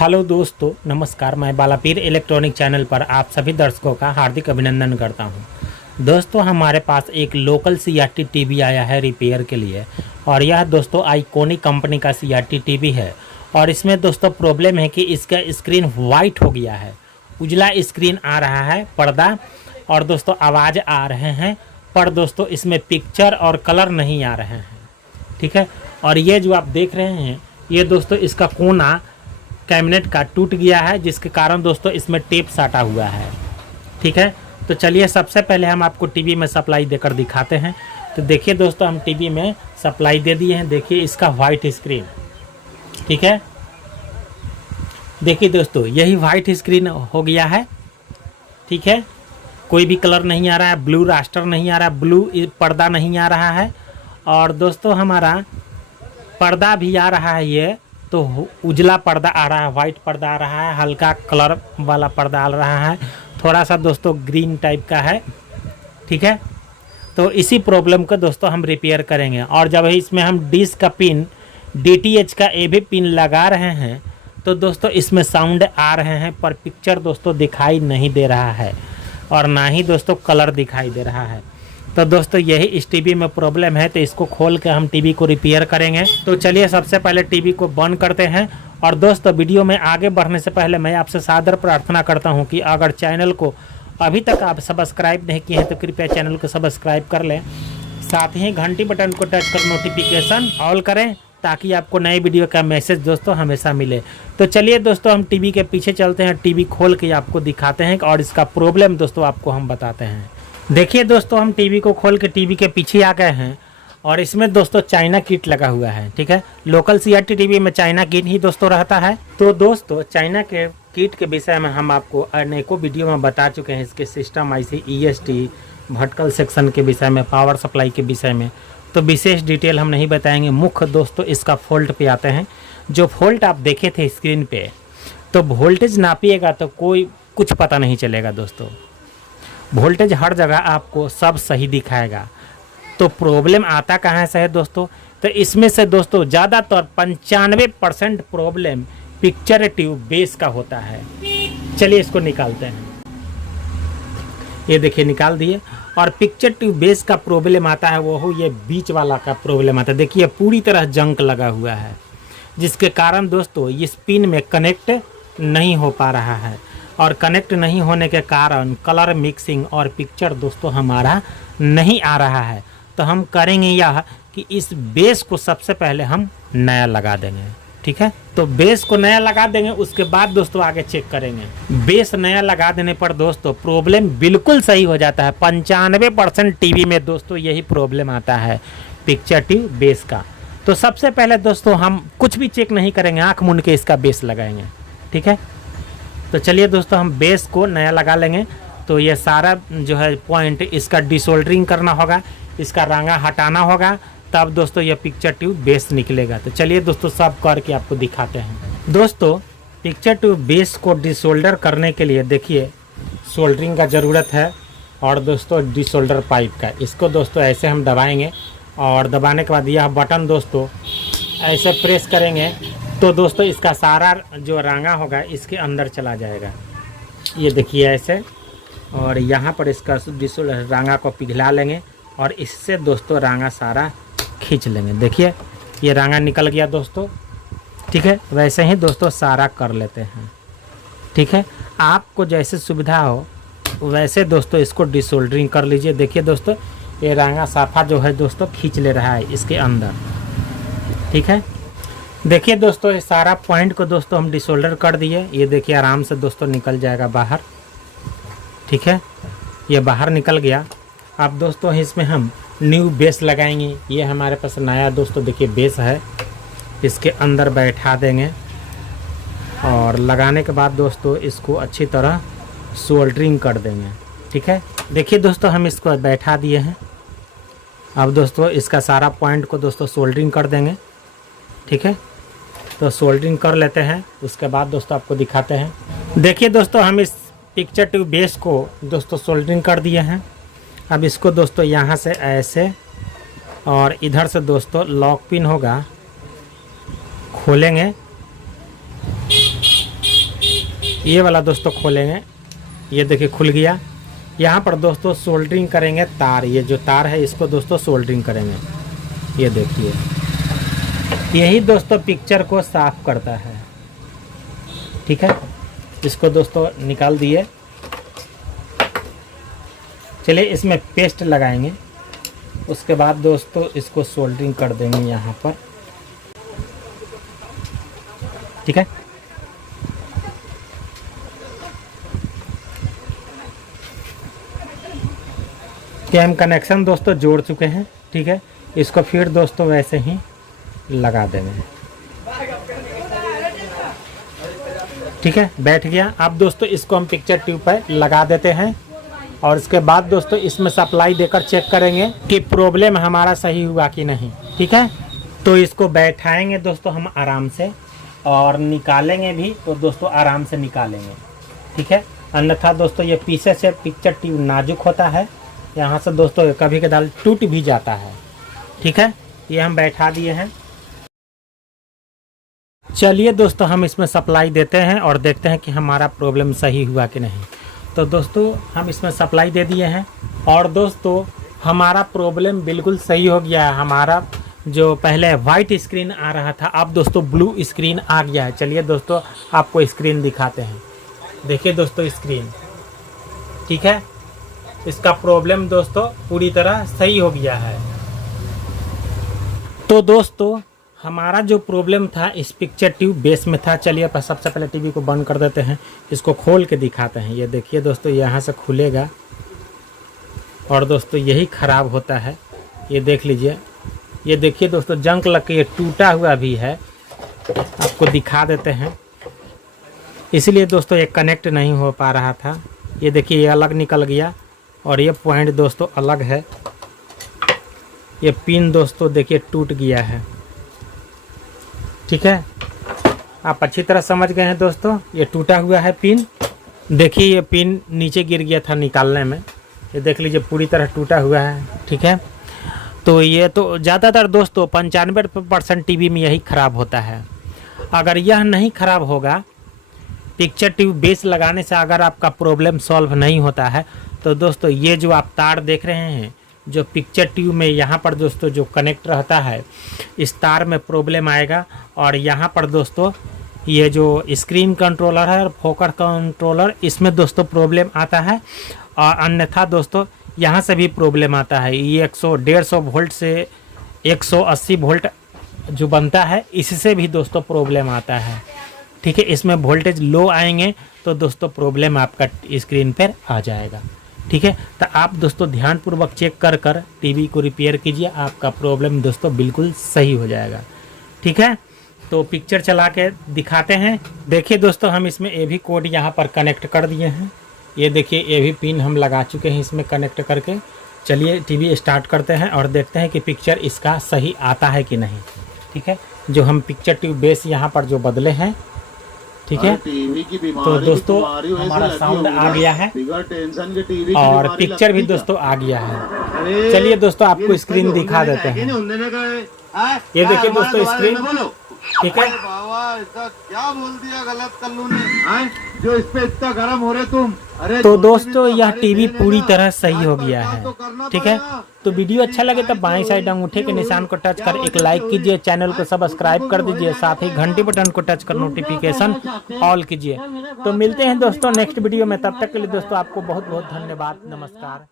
Hello दोस्तों, नमस्कार। मैं बालापीर इलेक्ट्रॉनिक चैनल पर आप सभी दर्शकों का हार्दिक अभिनंदन करता हूं। दोस्तों, हमारे पास एक लोकल सीआरटी टीवी आया है रिपेयर के लिए, और यह दोस्तों आइकॉनिक कंपनी का सीआरटी टीवी है। और इसमें दोस्तों प्रॉब्लम है कि इसका स्क्रीन वाइट हो गया है, उजला स्क्रीन आ रहा है पर्दा, और दोस्तों आवाज़ आ रहे हैं, पर दोस्तों इसमें पिक्चर और कलर नहीं आ रहे हैं। ठीक है। और ये जो आप देख रहे हैं, ये दोस्तों इसका कोना कैबिनेट का टूट गया है, जिसके कारण दोस्तों इसमें टेप साटा हुआ है। ठीक है। तो चलिए सबसे पहले हम आपको टीवी में सप्लाई देकर दिखाते हैं। तो देखिए दोस्तों, हम टीवी में सप्लाई दे दिए हैं। देखिए इसका वाइट स्क्रीन। ठीक है। देखिए दोस्तों, यही वाइट स्क्रीन हो गया है। ठीक है। कोई भी कलर नहीं आ रहा है, ब्लू रास्टर नहीं आ रहा है, ब्लू पर्दा नहीं आ रहा है, और दोस्तों हमारा पर्दा भी आ रहा है, ये तो उजला पर्दा आ रहा है, वाइट पर्दा आ रहा है, हल्का कलर वाला पर्दा आ रहा है, थोड़ा सा दोस्तों ग्रीन टाइप का है। ठीक है। तो इसी प्रॉब्लम को दोस्तों हम रिपेयर करेंगे। और जब इसमें हम डिश का पिन, डीटीएच का एवी पिन लगा रहे हैं, तो दोस्तों इसमें साउंड आ रहे हैं, पर पिक्चर दोस्तों दिखाई नहीं दे रहा है, और ना ही दोस्तों कलर दिखाई दे रहा है। तो दोस्तों यही इस टीवी में प्रॉब्लम है। तो इसको खोल के हम टीवी को रिपेयर करेंगे। तो चलिए सबसे पहले टीवी को बंद करते हैं। और दोस्तों वीडियो में आगे बढ़ने से पहले मैं आपसे सादर प्रार्थना करता हूं कि अगर चैनल को अभी तक आप सब्सक्राइब नहीं किए हैं तो कृपया चैनल को सब्सक्राइब कर लें, साथ ही घंटी बटन को टच कर नोटिफिकेशन ऑल करें, ताकि आपको नए वीडियो का मैसेज दोस्तों हमेशा मिले। तो चलिए दोस्तों हम टीवी के पीछे चलते हैं, टीवी खोल के आपको दिखाते हैं और इसका प्रॉब्लम दोस्तों आपको हम बताते हैं। देखिए दोस्तों, हम टीवी को खोल के टीवी के पीछे आ गए हैं, और इसमें दोस्तों चाइना किट लगा हुआ है। ठीक है। लोकल सीआरटी टीवी में चाइना किट ही दोस्तों रहता है। तो दोस्तों चाइना के किट के विषय में हम आपको अनेकों वीडियो में बता चुके हैं। इसके system IC, EST, Bhatkal section के विषय में, पावर सप्लाई के विषय में, तो विशेष डिटेल हम नहीं बताएंगे। मुख्य दोस्तों इसका फॉल्ट पे आते हैं। जो फॉल्ट आप देखे थे स्क्रीन पे, तो वोल्टेज नापिएगा तो कोई कुछ पता नहीं चलेगा दोस्तों। वोल्टेज हर जगह आपको सब सही दिखाएगा। तो प्रॉब्लम आता कहाँ से है दोस्तों? तो इसमें से दोस्तों ज़्यादातर 95% प्रॉब्लम पिक्चर ट्यूब बेस का होता है। चलिए इसको निकालते हैं। ये देखिए निकाल दिए। और पिक्चर ट्यूब बेस का प्रॉब्लम आता है, वो ये बीच वाला का प्रॉब्लम आता है। देखिए पूरी तरह जंक लगा हुआ है, जिसके कारण दोस्तों इस पिन में कनेक्ट नहीं हो पा रहा है, और कनेक्ट नहीं होने के कारण कलर मिक्सिंग और पिक्चर दोस्तों हमारा नहीं आ रहा है। तो हम करेंगे यह कि इस बेस को सबसे पहले हम नया लगा देंगे। ठीक है। तो बेस को नया लगा देंगे, उसके बाद दोस्तों आगे चेक करेंगे। बेस नया लगा देने पर दोस्तों प्रॉब्लम बिल्कुल सही हो जाता है। 95% टीवी में दोस्तों यही प्रॉब्लम आता है, पिक्चर ट्यूब बेस का। तो सबसे पहले दोस्तों हम कुछ भी चेक नहीं करेंगे, आँख मूंद के इसका बेस लगाएंगे। ठीक है। तो चलिए दोस्तों हम बेस को नया लगा लेंगे। तो ये सारा जो है पॉइंट, इसका डिसोल्डरिंग करना होगा, इसका रांगा हटाना होगा, तब दोस्तों ये पिक्चर ट्यूब बेस निकलेगा। तो चलिए दोस्तों सब करके आपको दिखाते हैं। दोस्तों पिक्चर ट्यूब बेस को डिसोल्डर करने के लिए देखिए सोल्डरिंग का ज़रूरत है, और दोस्तों डिसोल्डर पाइप का। इसको दोस्तों ऐसे हम दबाएंगे, और दबाने के बाद यह बटन दोस्तों ऐसे प्रेस करेंगे, तो दोस्तों इसका सारा जो रांगा होगा इसके अंदर चला जाएगा। ये देखिए ऐसे, और यहाँ पर इसका रांगा को पिघला लेंगे, और इससे दोस्तों रांगा सारा खींच लेंगे। देखिए ये रांगा निकल गया दोस्तों। ठीक है। वैसे ही दोस्तों सारा कर लेते हैं। ठीक है। आपको जैसे सुविधा हो वैसे दोस्तों इसको डिसोल्डरिंग कर लीजिए। देखिए दोस्तों ये रांगा साफा जो है दोस्तों खींच ले रहा है इसके अंदर। ठीक है। देखिए दोस्तों ये सारा पॉइंट को दोस्तों हम डिसोल्डर कर दिए। ये देखिए आराम से दोस्तों निकल जाएगा बाहर। ठीक है। ये बाहर निकल गया। अब दोस्तों इसमें हम न्यू बेस लगाएंगे। ये हमारे पास नया दोस्तों देखिए बेस है, इसके अंदर बैठा देंगे, और लगाने के बाद दोस्तों इसको अच्छी तरह सोल्डरिंग कर देंगे। ठीक है। देखिए दोस्तों हम इसको बैठा दिए हैं। अब दोस्तों इसका सारा पॉइंट को दोस्तों सोल्डरिंग कर देंगे। ठीक है। तो सोल्डरिंग कर लेते हैं, उसके बाद दोस्तों आपको दिखाते हैं। देखिए दोस्तों हम इस पिक्चर ट्यूब बेस को दोस्तों सोल्डरिंग कर दिए हैं। अब इसको दोस्तों यहाँ से ऐसे, और इधर से दोस्तों लॉक पिन होगा, खोलेंगे, ये वाला दोस्तों खोलेंगे, ये देखिए खुल गया। यहाँ पर दोस्तों सोल्डरिंग करेंगे तार, ये जो तार है इसको दोस्तों सोल्डरिंग करेंगे। ये देखिए, यही दोस्तों पिक्चर को साफ करता है। ठीक है, इसको दोस्तों निकाल दिए। चलिए इसमें पेस्ट लगाएंगे, उसके बाद दोस्तों इसको सोल्डरिंग कर देंगे यहाँ पर। ठीक है, कि हम कनेक्शन दोस्तों जोड़ चुके हैं। ठीक है, इसको फिर दोस्तों वैसे ही लगा देंगे। ठीक है, बैठ गया। अब दोस्तों इसको हम पिक्चर ट्यूब पर लगा देते हैं और इसके बाद दोस्तों इसमें सप्लाई देकर चेक करेंगे कि प्रॉब्लम हमारा सही हुआ कि नहीं। ठीक है, तो इसको बैठाएंगे दोस्तों हम आराम से और निकालेंगे भी तो दोस्तों आराम से निकालेंगे। ठीक है, अन्यथा दोस्तों ये पीछे से पिक्चर ट्यूब नाजुक होता है, यहाँ से दोस्तों कभी कदार टूट भी जाता है। ठीक है, ये हम बैठा दिए हैं। चलिए दोस्तों हम इसमें सप्लाई देते हैं और देखते हैं कि हमारा प्रॉब्लम सही हुआ कि नहीं। तो दोस्तों हम इसमें सप्लाई दे दिए हैं और दोस्तों हमारा प्रॉब्लम बिल्कुल सही हो गया है। हमारा जो पहले वाइट स्क्रीन आ रहा था, अब दोस्तों ब्लू स्क्रीन आ गया है। चलिए दोस्तों आपको स्क्रीन दिखाते हैं। देखिए दोस्तों स्क्रीन, ठीक है, इसका प्रॉब्लम दोस्तों पूरी तरह सही हो गया है। तो दोस्तों हमारा जो प्रॉब्लम था इस पिक्चर ट्यूब बेस में था। चलिए सबसे पहले टीवी को बंद कर देते हैं, इसको खोल के दिखाते हैं। ये देखिए दोस्तों, यहाँ से खुलेगा और दोस्तों यही ख़राब होता है। ये देख लीजिए, ये देखिए दोस्तों जंक लग के ये टूटा हुआ भी है, आपको दिखा देते हैं। इसलिए दोस्तों ये कनेक्ट नहीं हो पा रहा था। ये देखिए ये अलग निकल गया और ये पॉइंट दोस्तों अलग है। ये पिन दोस्तों देखिए टूट गया है। ठीक है, आप अच्छी तरह समझ गए हैं दोस्तों। ये टूटा हुआ है पिन, देखिए ये पिन नीचे गिर गया था निकालने में, ये देख लीजिए पूरी तरह टूटा हुआ है। ठीक है, तो ये तो ज़्यादातर दोस्तों 95% टीवी में यही ख़राब होता है। अगर यह नहीं ख़राब होगा, पिक्चर ट्यूब बेस लगाने से अगर आपका प्रॉब्लम सॉल्व नहीं होता है, तो दोस्तों ये जो आप तार देख रहे हैं, जो पिक्चर ट्यूब में यहाँ पर दोस्तों जो कनेक्ट रहता है, इस तार में प्रॉब्लम आएगा। और यहाँ पर दोस्तों ये जो स्क्रीन कंट्रोलर है और फोकस कंट्रोलर, इसमें दोस्तों प्रॉब्लम आता है। और अन्यथा दोस्तों यहाँ से भी प्रॉब्लम आता है। ये 150 वोल्ट से 180 वोल्ट जो बनता है, इससे भी दोस्तों प्रॉब्लम आता है। ठीक है, इसमें वोल्टेज लो आएंगे तो दोस्तों प्रॉब्लम आपका स्क्रीन पर आ जाएगा। ठीक है, तो आप दोस्तों ध्यानपूर्वक चेक कर कर टीवी को रिपेयर कीजिए, आपका प्रॉब्लम दोस्तों बिल्कुल सही हो जाएगा। ठीक है, तो पिक्चर चला के दिखाते हैं। देखिए दोस्तों हम इसमें AV कोड यहाँ पर कनेक्ट कर दिए हैं। ये देखिए AV पिन हम लगा चुके हैं इसमें कनेक्ट करके। चलिए टीवी स्टार्ट करते हैं और देखते हैं कि पिक्चर इसका सही आता है कि नहीं। ठीक है, जो हम पिक्चर ट्यूब बेस यहाँ पर जो बदले हैं, ठीक है, तो दोस्तों हमारा साउंड आ गया है और पिक्चर भी दोस्तों आ गया है। चलिए दोस्तों आपको स्क्रीन दिखा देते हैं। ये देखिए दोस्तों स्क्रीन, ठीक है, क्या बोल दिया गलत कल्लू ने, जो इस पे इतना गर्म हो रहे तुम। अरे तो दोस्तों यह टीवी पूरी तरह सही हो गया है। ठीक है, तो वीडियो अच्छा लगे तो बाएं साइड अंगूठे के निशान को टच कर एक लाइक कीजिए, चैनल को सब्सक्राइब कर दीजिए, साथ ही घंटी बटन को टच कर नोटिफिकेशन ऑल कीजिए। तो मिलते हैं दोस्तों नेक्स्ट वीडियो में, तब तक के लिए दोस्तों आपको बहुत बहुत धन्यवाद। नमस्कार।